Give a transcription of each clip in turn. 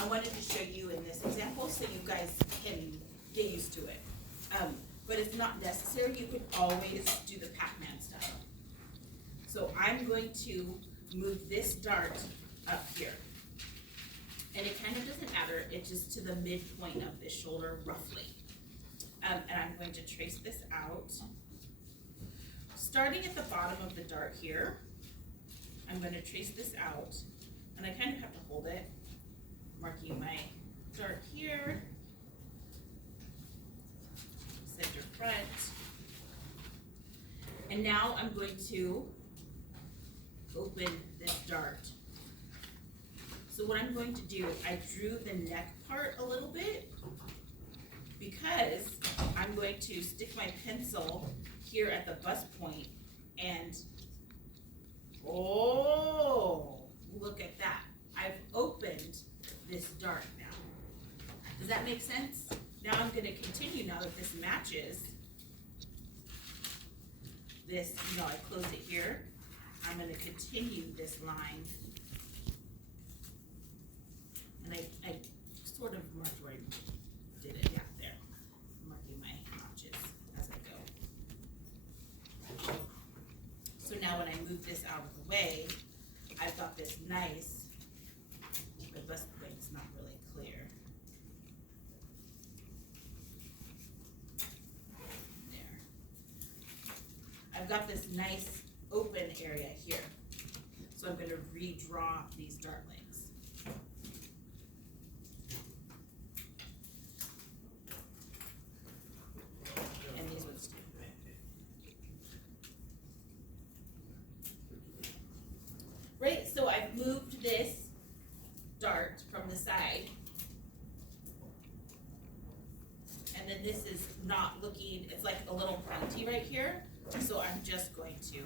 I wanted to show you in this example so you guys can get used to it. But it's not necessary, you could always do the Pac-Man style. So I'm going to move this dart up here. And it kind of doesn't matter, it's just to the midpoint of this shoulder roughly. And I'm going to trace this out. Starting at the bottom of the dart here, I'm going to trace this out. And I kind of have to hold it, marking my dart here, center front. And now I'm going to open this dart. So what I'm going to do, I drew the neck part a little bit because I'm going to stick my pencil here at the bust point and, oh, look at that. I've opened this dart now. Does that make sense? Now I'm going to continue now that this matches. This, I closed it here. I'm going to continue this line. And I sort of marked where I did it, yeah, there. I'm marking my notches as I go. So now when I move this out of the way, I've got this nice, the bust point's not really clear. There. I've got this nice open area here. So I'm going to redraw these dart legs. Right, so I've moved this dart from the side. And then this is not looking, it's like a little pointy right here. So I'm just going to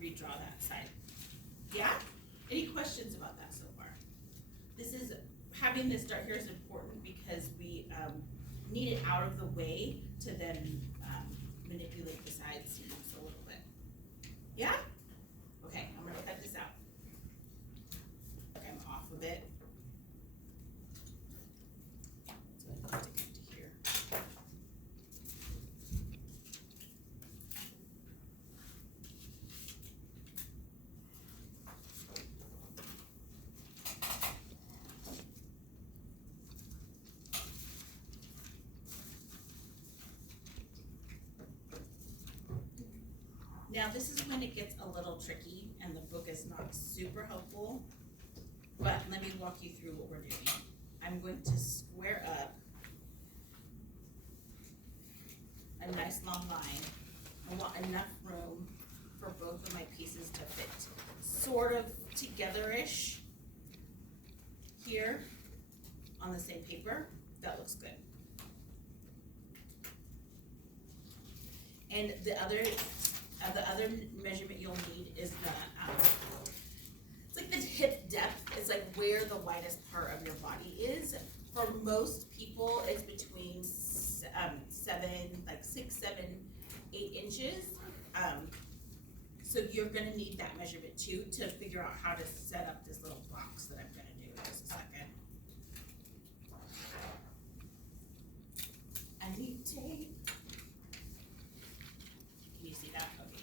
redraw that side. Yeah? Any questions about that so far? This is, having this dart here is important because we need it out of the way to then manipulate the side seams a little bit. Yeah? Okay, I'm gonna cut this out. I'm off of it. So I'm going to stick it to here. Now this is when it gets a little tricky and the book is not super helpful, but let me walk you through what we're doing. I'm going to square up a nice long line. I want enough room for both of my pieces to fit sort of together-ish here on the same paper. That looks good. And the other measurement you'll need is the, it's like the hip depth. It's like where the widest part of your body is. For most people, it's between 6, 7, 8 inches. So you're gonna need that measurement too to figure out how to set up this little box that I'm gonna do in just a second. I need tape. Can you see that? Okay,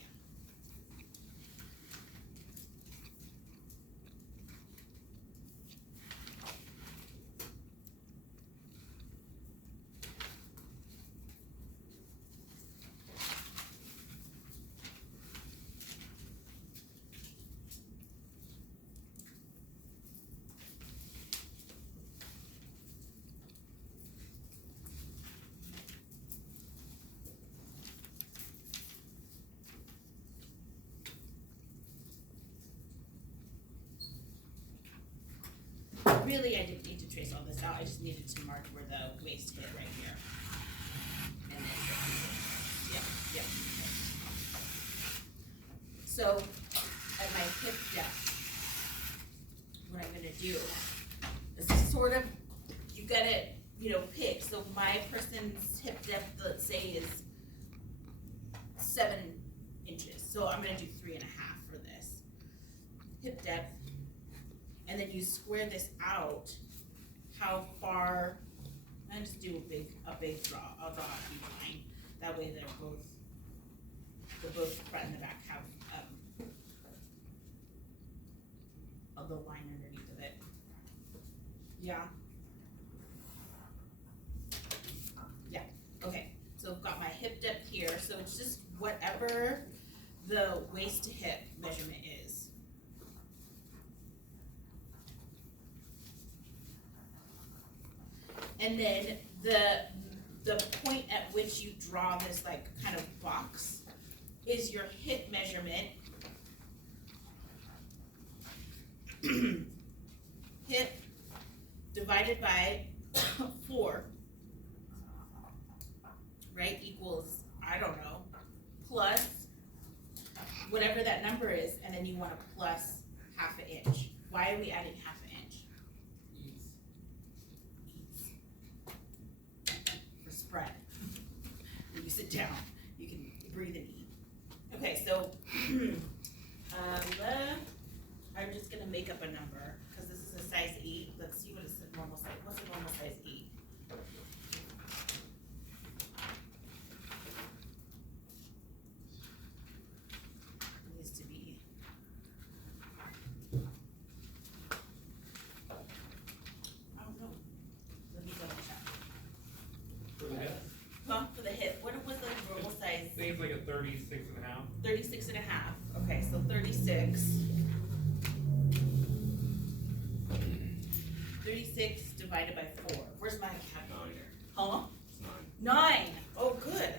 yeah. Really, I didn't need to trace all this out. I just needed to mark where the waist hit right here. And then, yeah. So, at my hip depth, what I'm gonna do is sort of, you gotta, pick. So my person's hip depth, let's say, is 7 inches. So I'm gonna do 3.5 for this. Hip depth. and then you square this out, how far, and just do a big draw, I'll draw a huge line, that way they're both front and the back have, the line underneath of it. Yeah. Yeah, okay, so I've got my hip depth here, so it's just whatever the waist to hip measurement is. And then the point at which you draw this like kind of box is your hip measurement. Hip divided by 4, right, equals, I don't know, plus whatever that number is, and then you want to plus half an inch. Why are we adding half an inch? Ease. For spread. When you sit down, you can breathe and eat. Okay, so I'm just gonna make up a number because this is a size 8. Let's see what is a normal size. What's a normal size 8? It needs to be. I don't know. Let me double check. For the hip, Huh? For the hip, what was the normal size? I think it's like a 36.5. 36 and a half. Okay, so 36. 36 divided by 4. Where's my calculator? Huh? It's 9. 9. Oh, good.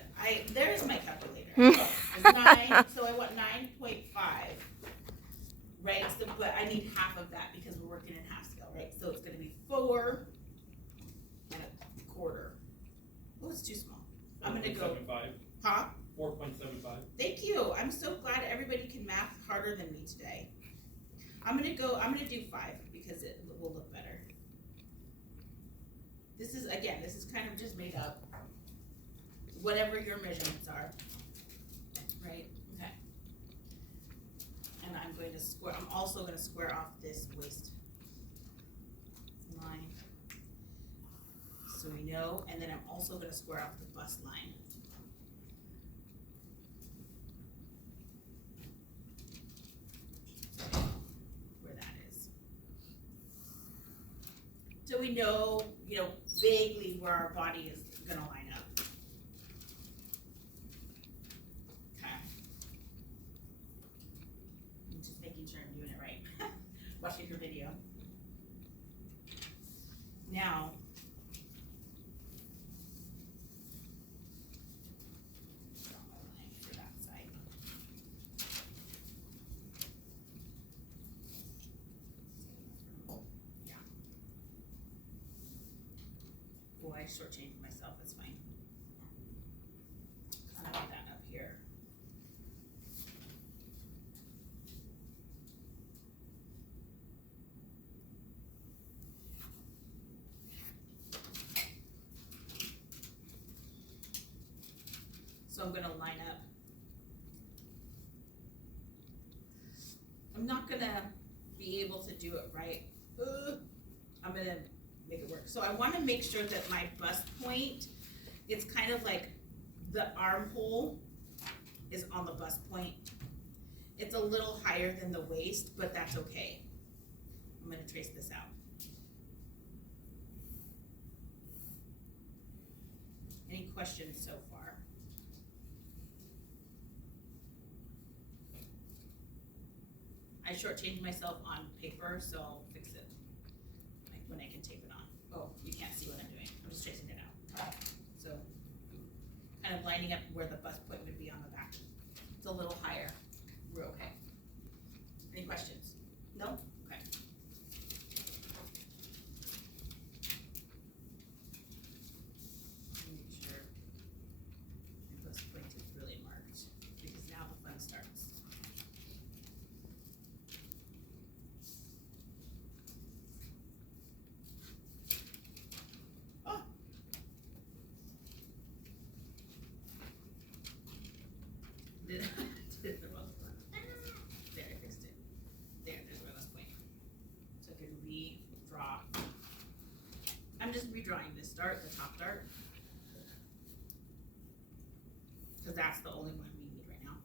There's my calculator. It's 9. So I want 9.5. Right? So, but I need half of that because we're working in half scale, right? So it's going to be 4 and a quarter. Oh, it's too small. I'm going to go. 4.75. Huh? 4.75. Thank you. I'm so glad everybody can math harder than me today. I'm gonna do 5 because it will look better. This is kind of just made up. Whatever your measurements are. Right? Okay. And I'm also gonna square off this waist line. So we know, and then I'm also gonna square off the bust line. Where that is. So we know, vaguely where our body is gonna line up. Okay. I'm just making sure I'm doing it right. Watching your video. Now, draw my line for that side. Yeah. Oh, I shortchanged myself, that's fine. I'll put that up here. So I'm gonna line up. I'm not gonna be able to do it right. I'm gonna make it work. So I wanna make sure that my bust point, it's kind of like the armhole is on the bust point. It's a little higher than the waist, but that's okay. I'm gonna trace this out. Any questions so far? I shortchanged myself on paper, so I'll fix it like when I can tape it on. Oh, you can't see what I'm doing. I'm just tracing it out. So, kind of lining up where the bust point would be on the back. It's a little higher. We're okay. Any questions? No? Okay. Make sure my bust point is really marked because now the fun starts. Did it the wrong one. There, I fixed it. drawing this dart, the top dart. Cause that's the only one we need right now.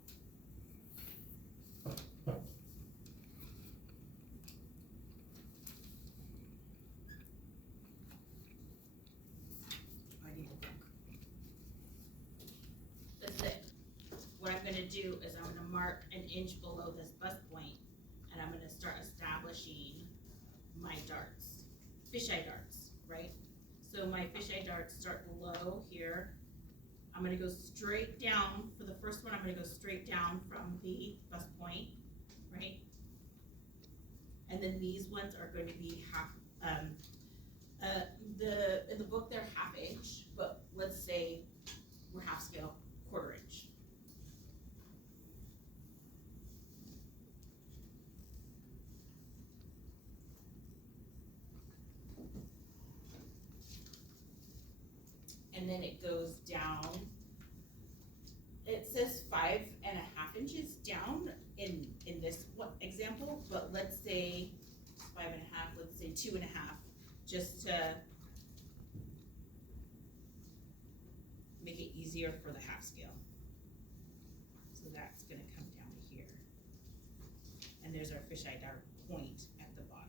I need a book. That's it. What I'm gonna do is I'm gonna mark an inch below this bust point, and I'm gonna start establishing my darts, fisheye darts, right? So my fisheye darts start low here. I'm gonna go straight down, for the first one, I'm gonna go straight down from the bust point, right? And then these ones are going to be half, in the book they're half inch, but let's say we're half scale, quarter inch. And then it goes down, it says 5.5 inches down in this one example, but let's say 5.5, let's say 2.5, just to make it easier for the half scale. So that's gonna come down to here. And there's our fisheye dart point at the bottom.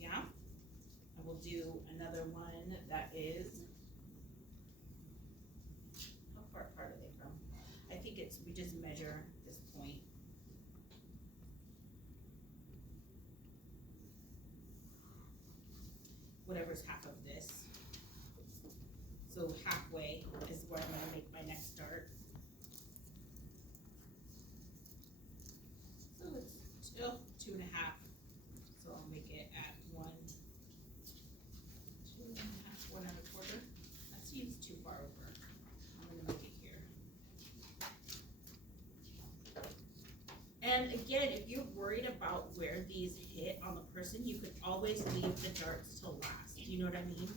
Yeah, and we'll do another one that is, how far apart are they from? I think it's, we just measure this point. Whatever's half of this. So halfway is where I'm gonna make my next dart. So it's still 2.5. So I'll make it at 1, 2.5, 1.25. That seems too far over. I'm gonna make it here. And again, if you're worried about where these hit on the person, you could always leave the darts to last. You know what I mean?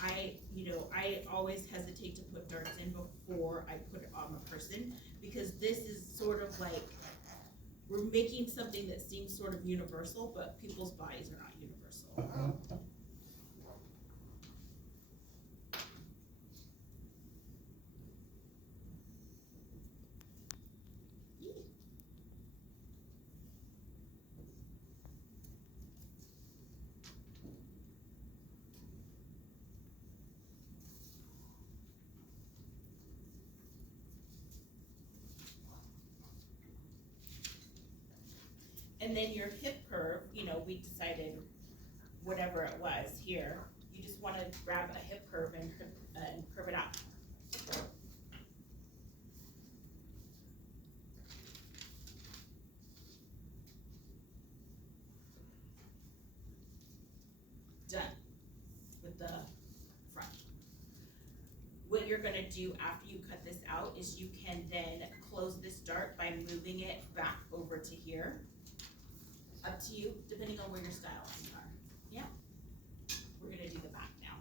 I always hesitate to put darts in before I put it on the person, because this is sort of like, we're making something that seems sort of universal, but people's bodies are not universal. And then your hip curve, we decided whatever it was here, you just wanna grab a hip curve and curve it up. Done with the front. What you're gonna do after you cut this out is you can then close this dart by moving it back over to here. Up to you, depending on where your style lines are. Yeah. We're gonna do the back now.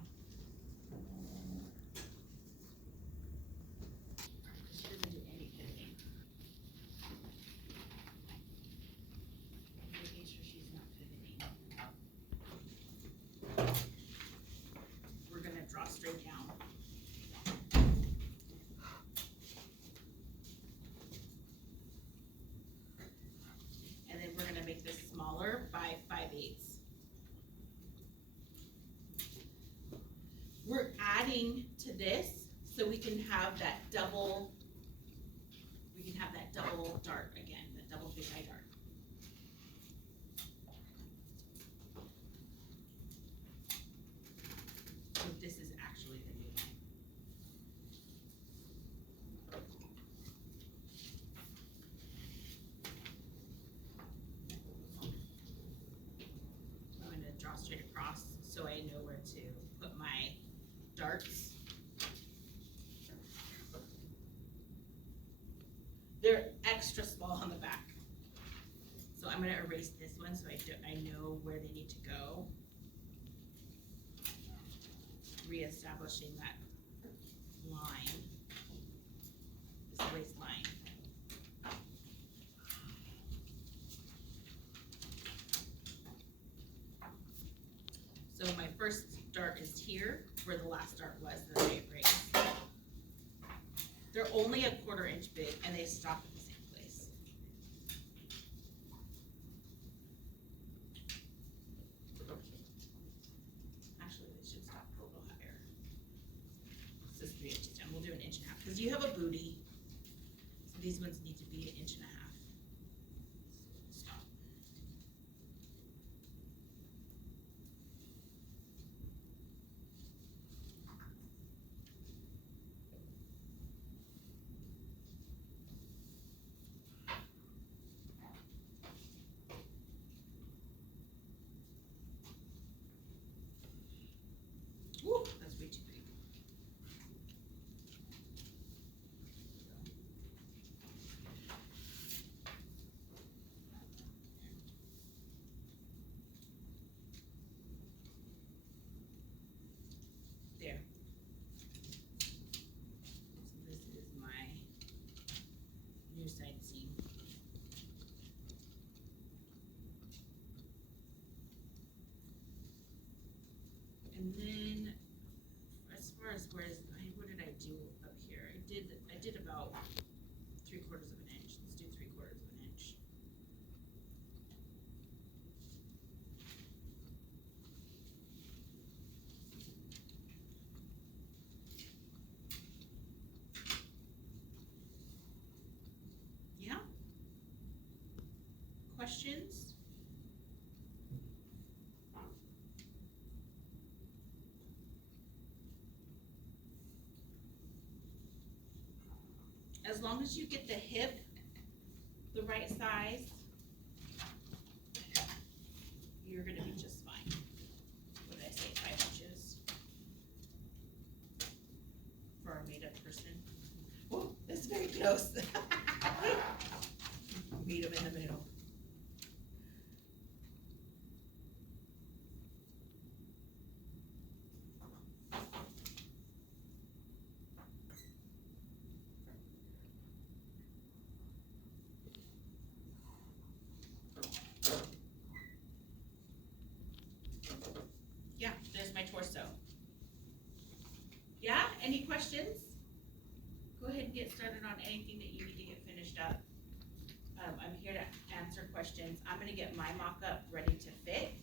She doesn't do any pivoting. Making sure she's not pivoting. We're gonna draw straight down. And then we're gonna make this smaller by 5/8. We're adding to this so we can have that double dart again, that double fisheye dart. So this is actually the new one. I'm gonna draw straight across so I know where to put my darts. They're extra small on the back. So I'm gonna erase this one so I know where they need to go. Reestablishing that line. this waistline. So my first dart is here, where the last dart was, the right raise. They're only a 1/4 inch big, and they stop at the same place. Actually, they should stop a little higher. This is 3 inches, and we'll do 1.5 inches, because you have a booty, so these ones need to be 1.5 inches. Stop. Woo, that's way too big. There. So this is my new side seam. And then, as far as what did I do up here? I did about 3/4 of an inch. Let's do 3/4 of an inch. Yeah? Questions? As long as you get the hip the right size, you're gonna be just fine. What did I say, 5 inches? For our made-up person. Oh, that's very close. Meet them in the middle. Yeah, there's my torso. Yeah, any questions? Go ahead and get started on anything that you need to get finished up. I'm here to answer questions. I'm gonna get my mock-up ready to fit.